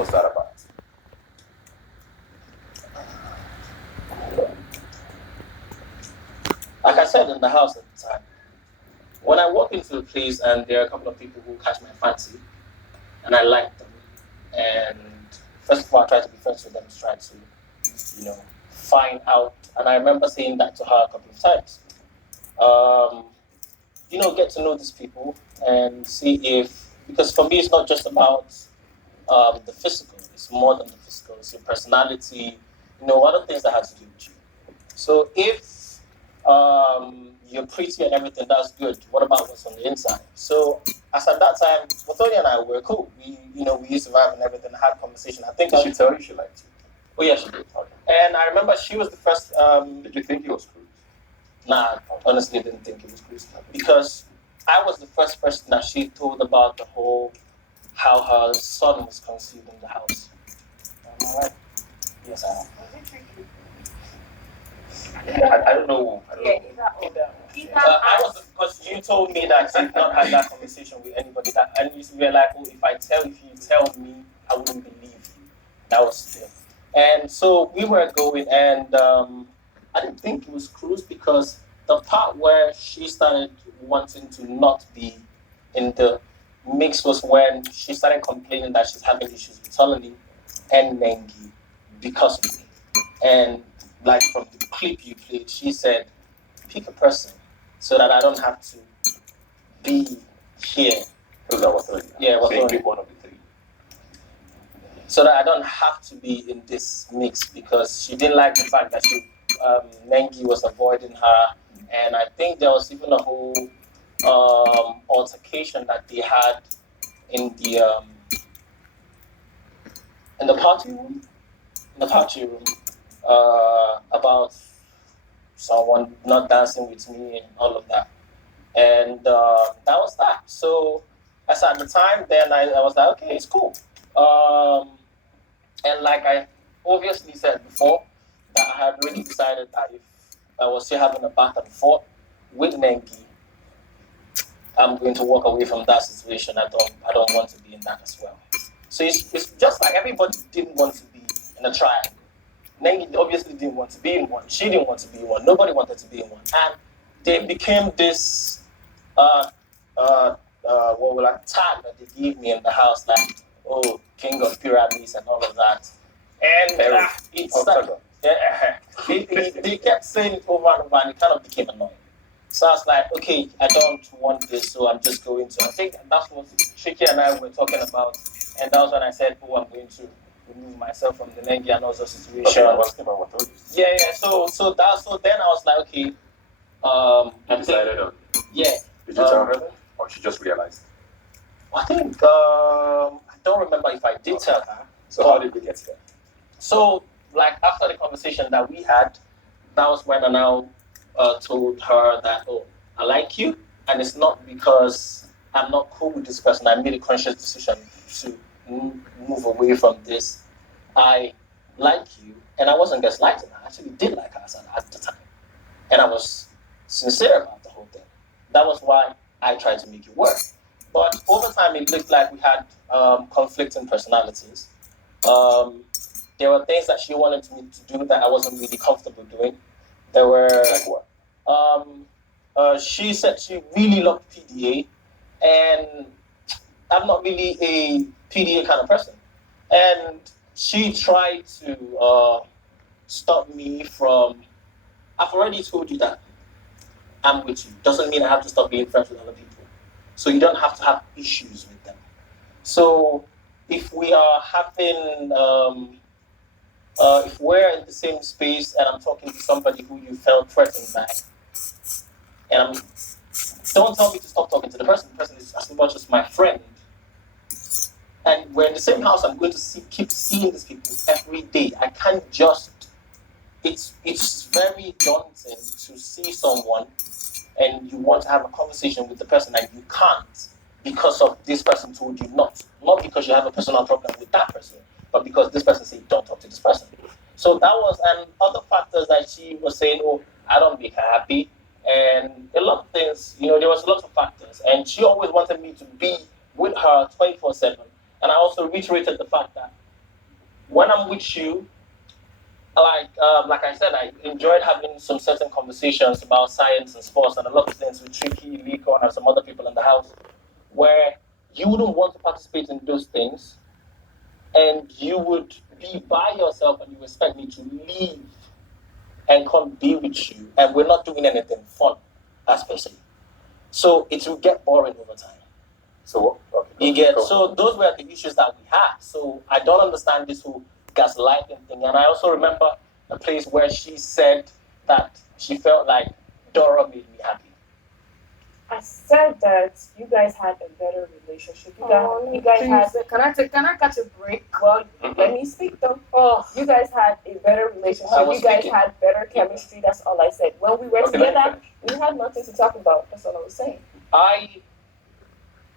was that about? Like I said, in the house at the time, when I walk into the place and there are a couple of people who catch my fancy, and I like them, and first of all, I try to be friends with them, to try to, find out. And I remember saying that to her a couple of times. Get to know these people and see if, because for me, it's not just about the physical. It's more than the physical. It's your personality. Other things that have to do with you. So if you're pretty and everything, that's good. What about what's on the inside? So as at that time, Mathoni and I were cool. We used to vibe and everything, had conversation. I think Did she tell you she liked you? Oh yeah, she did. Okay. And I remember she was the first. Did you think it was Cruz? Nah, honestly, didn't think it was Cruz because I was the first person that she told about the whole how her son was conceived in the house. Am I right? Yes, I am. I don't know. I was because you told me that you've not had that conversation with anybody, and you were like, "Oh, if you tell me, I wouldn't believe you." That was it. And so we were going, and I didn't think it was Cruz because the part where she started wanting to not be in the mix was when she started complaining that she's having issues with Solani and Nengi because of me. And like from the clip you played, she said, pick a person so that I don't have to be here. Because that was three. Yeah, so you pick one of the three. So that I don't have to be in this mix because she didn't like the fact that Nengi was avoiding her. And I think there was even a whole altercation that they had in the party room. In the party room. About someone not dancing with me and all of that. And that was that. So as at the time then I was like, okay, it's cool. And like I obviously said before, that I had already decided that if I was still having a back and forth with Nengi, I'm going to walk away from that situation. I don't want to be in that as well. So it's just like everybody didn't want to be in a triangle. Nengi obviously didn't want to be in one. She didn't want to be in one. Nobody wanted to be in one. And they became this tag that they gave me in the house, like, oh, king of pyramids and all of that. And it's like, they kept saying it over and over, and it kind of became annoying. So I was like, okay, I don't want this, so I'm just going to. I think that's what Shiki and I were talking about, and that was when I said, oh, I'm going to remove myself from the Nengi and also situation. Okay, yeah. So then I was like, okay. You decided on. Yeah. Did you tell her that, or she just realized? I think I don't remember if I did tell her. So how did we get there? So like after the conversation that we had, that was when I now told her that, oh, I like you, and it's not because I'm not cool with this person. I made a conscious decision to move away from this. I like you, and I wasn't gaslighting her. I actually did like her at the time, and I was sincere about the whole thing. That was why I tried to make it work. But over time, it looked like we had conflicting personalities. There were things that she wanted me to do that I wasn't really comfortable doing. There were like what? She said she really loved PDA, and I'm not really a PDA kind of person. And she tried to stop me from. I've already told you that I'm with you. Doesn't mean I have to stop being friends with other people. So you don't have to have issues with them. So if we are having, if we're in the same space and I'm talking to somebody who you felt threatened by, and don't tell me to stop talking to the person. The person is as much as my friend. And we're in the same house. I'm going to keep seeing these people every day. I can't just. It's very daunting to see someone and you want to have a conversation with the person and you can't because of this person told you not because you have a personal problem with that person, but because this person said don't talk to this person. So that was, and other factors that she was saying, oh, I don't make her happy, and a lot of things, there was a lot of factors, and she always wanted me to be with her 24/7, and I also reiterated the fact that when I'm with you, like I said, I enjoyed having some certain conversations about science and sports and a lot of things with Tricky, Liko, and some other people in the house, where you wouldn't want to participate in those things, and you would be by yourself, and you expect me to leave and come be with you, and we're not doing anything fun, as per se. So it will get boring over time. So okay. You get Go. so those were the issues that we had. So I don't understand this whole gaslighting thing. And I also remember a place where she said that she felt like Dora made me happy. I said that you guys had a better relationship. You guys had. Can I catch a break? Well, let me speak though. Oh, You guys had a better relationship. I was You guys speaking. had better chemistry. That's all I said. When we were Okay, let me together, finish. we had nothing to talk about. That's all I was saying. I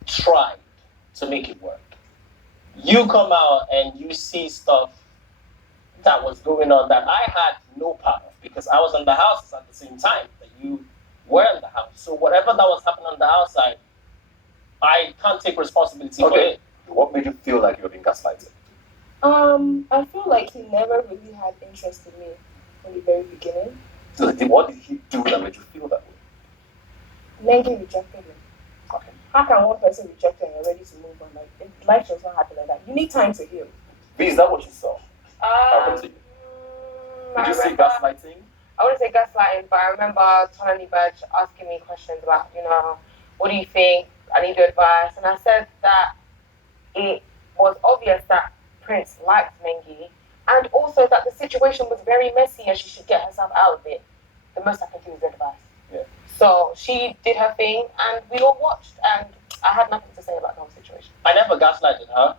tried to make it work. You come out and you see stuff that was going on that I had no part of because I was in the house at the same time that you were in the house. So whatever that was happening on the outside, I can't take responsibility for Okay. it. What made you feel like you were being gaslighted? I feel like he never really had interest in me from the very beginning. So what did he do that made you feel that way? Nengi rejected me. Okay. How can one person reject you and you're ready to move on? Like, life does not happen like that. You need time to heal. V, is that what you saw? Happened to you? Did you see gaslighting? I wouldn't say gaslighting, but I remember Tony Badge asking me questions about, what do you think? I need your advice. And I said that it was obvious that Prince liked Mengi, and also that the situation was very messy and she should get herself out of it. The most I can do is advice. Yeah. So she did her thing, and we all watched, and I had nothing to say about the whole situation. I never gaslighted her.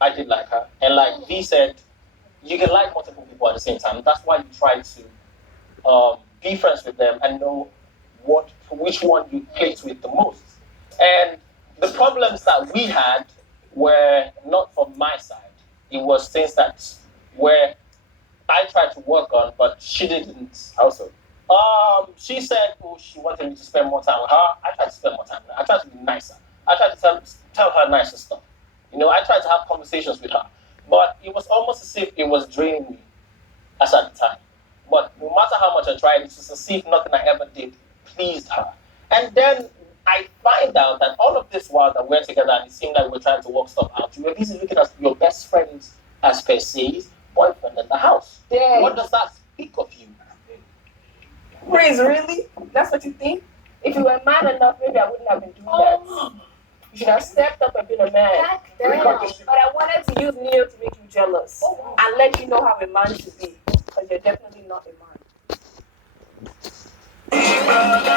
I did like her. And like V said, you can like multiple people at the same time. That's why you try to be friends with them and know which one you clicked with the most. And the problems that we had were not from my side. It was things that where I tried to work on, but she didn't. Also, She said, she wanted me to spend more time with her. I tried to spend more time with her. I tried to be nicer. I tried to tell her nicer stuff. I tried to have conversations with her. But it was almost as if it was draining me as at the time. But no matter how much I tried, it was as if nothing I ever did pleased her. And then I find out that all of this while that we're together and it seemed like we're trying to work stuff out, you were busy looking at your best friends as per se, boyfriend in the house. Yeah. What does that speak of you? Praise, really? That's what you think? If you were man enough, maybe I wouldn't have been doing that. You should have stepped up and been a man. But I wanted to use Neil to make you jealous and let you know how a man should be. Because you're definitely not a man.